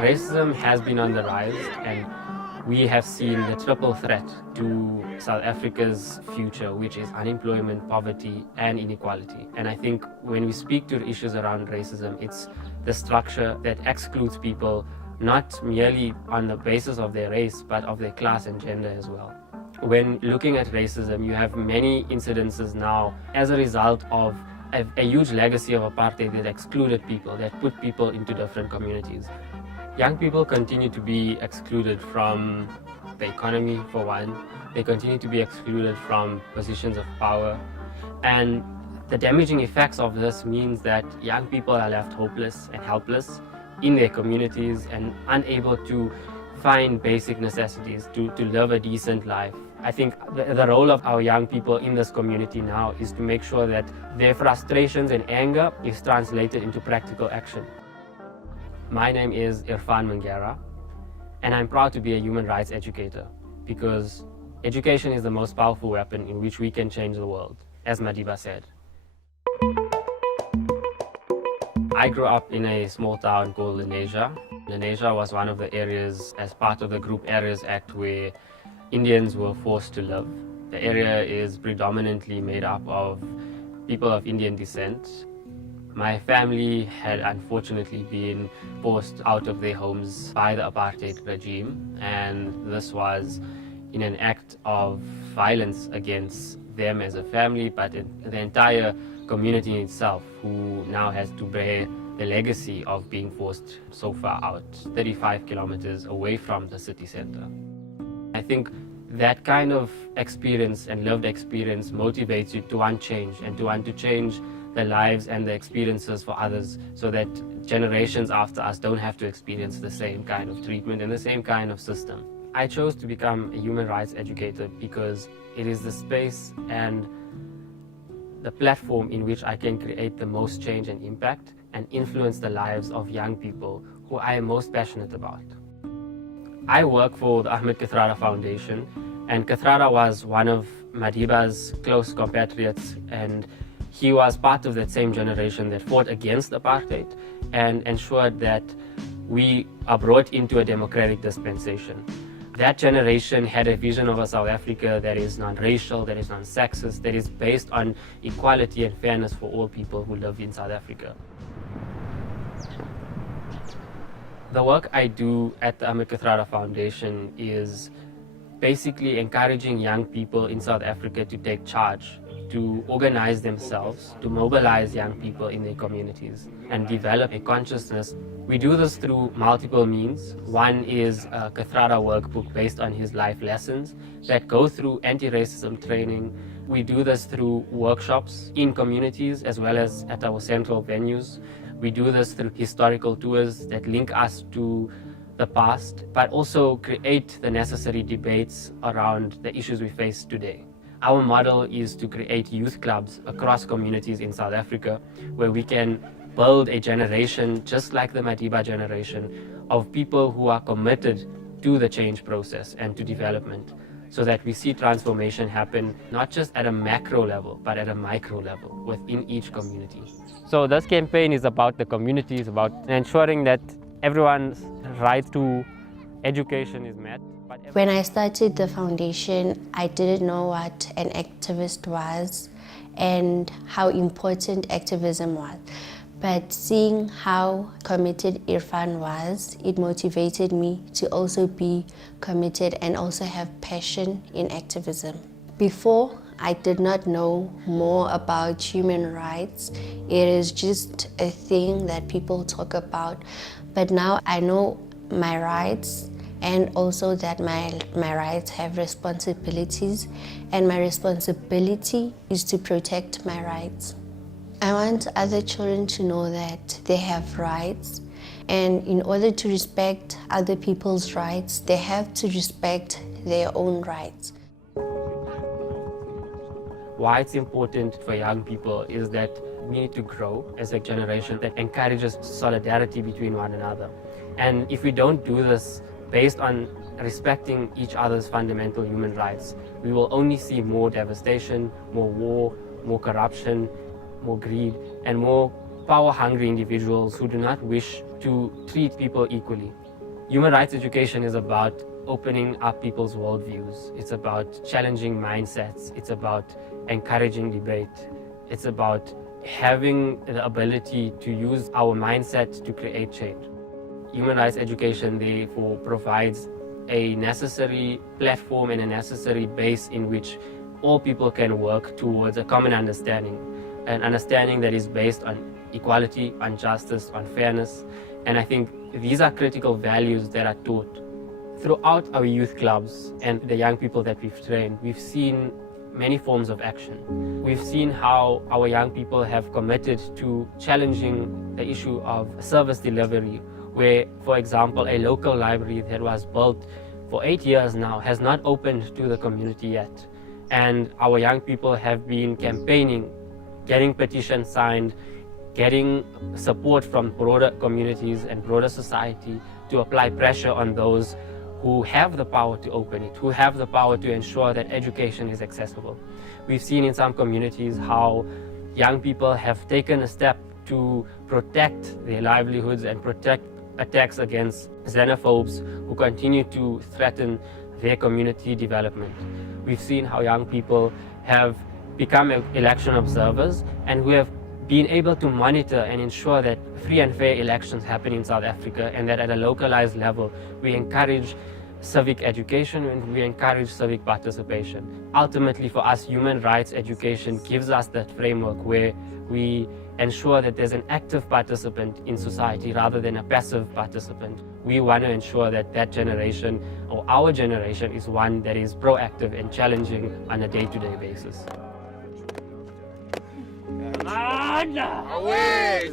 Racism has been on the rise, and we have seen the triple threat to South Africa's future, which is unemployment, poverty, and inequality. And I think when we speak to issues around racism, it's the structure that excludes people not merely on the basis of their race, but of their class and gender as well. When looking at racism, you have many incidences now as a result of a huge legacy of apartheid that excluded people, that put people into different communities. Young people continue to be excluded from the economy, for one. They continue to be excluded from positions of power. And the damaging effects of this means that young people are left hopeless and helpless in their communities and unable to find basic necessities to live a decent life. I think the role of our young people in this community now is to make sure that their frustrations and anger is translated into practical action. My name is Irfaan Mangera, and I'm proud to be a human rights educator because education is the most powerful weapon in which we can change the world, as Madiba said. I grew up in a small town called Lenasia. Lenasia was one of the areas as part of the Group Areas Act where Indians were forced to live. The area is predominantly made up of people of Indian descent. My family had unfortunately been forced out of their homes by the apartheid regime, and this was in an act of violence against them as a family, but the entire community in itself, who now has to bear the legacy of being forced so far out, 35 kilometers away from the city center. I think that kind of experience and lived experience motivates you to want change and to want to change the lives and the experiences for others so that generations after us don't have to experience the same kind of treatment and the same kind of system. I chose to become a human rights educator because it is the space and the platform in which I can create the most change and impact and influence the lives of young people who I am most passionate about. I work for the Ahmed Kathrada Foundation, and Kathrada was one of Madiba's close compatriots, and he was part of that same generation that fought against apartheid and ensured that we are brought into a democratic dispensation. That generation had a vision of a South Africa that is non-racial, that is non-sexist, that is based on equality and fairness for all people who live in South Africa. The work I do at the Ahmed Kathrada Foundation is basically encouraging young people in South Africa to take charge, to organize themselves, to mobilize young people in their communities and develop a consciousness. We do this through multiple means. One is a Kathrada workbook based on his life lessons that go through anti-racism training. We do this through workshops in communities as well as at our central venues. We do this through historical tours that link us to the past, but also create the necessary debates around the issues we face today. Our model is to create youth clubs across communities in South Africa where we can build a generation just like the Madiba generation of people who are committed to the change process and to development so that we see transformation happen not just at a macro level but at a micro level within each community. So this campaign is about the community, it's about ensuring that everyone's right to education is met. When I started the foundation, I didn't know what an activist was and how important activism was. But seeing how committed Irfaan was, it motivated me to also be committed and also have passion in activism. Before, I did not know more about human rights. It is just a thing that people talk about. But now I know my rights, and also that my rights have responsibilities, and my responsibility is to protect my rights. I want other children to know that they have rights, and in order to respect other people's rights, they have to respect their own rights. Why it's important for young people is that we need to grow as a generation that encourages solidarity between one another. And if we don't do this based on respecting each other's fundamental human rights, we will only see more devastation, more war, more corruption, more greed, and more power-hungry individuals who do not wish to treat people equally. Human rights education is about opening up people's worldviews. It's about challenging mindsets. It's about encouraging debate. It's about having the ability to use our mindset to create change. Human rights education, therefore, provides a necessary platform and a necessary base in which all people can work towards a common understanding, an understanding that is based on equality, on justice, on fairness. And I think these are critical values that are taught. Throughout our youth clubs and the young people that we've trained, we've seen many forms of action. We've seen how our young people have committed to challenging the issue of service delivery, where, for example, a local library that was built for 8 years now has not opened to the community yet. And our young people have been campaigning, getting petitions signed, getting support from broader communities and broader society to apply pressure on those who have the power to open it, who have the power to ensure that education is accessible. We've seen in some communities how young people have taken a step to protect their livelihoods and protect attacks against xenophobes who continue to threaten their community development. We've seen how young people have become election observers and who have been able to monitor and ensure that free and fair elections happen in South Africa, and that at a localized level we encourage civic education and we encourage civic participation. Ultimately, for us, human rights education gives us that framework where we ensure that there's an active participant in society rather than a passive participant. We want to ensure that that generation, or our generation, is one that is proactive and challenging on a day-to-day basis. Away, away,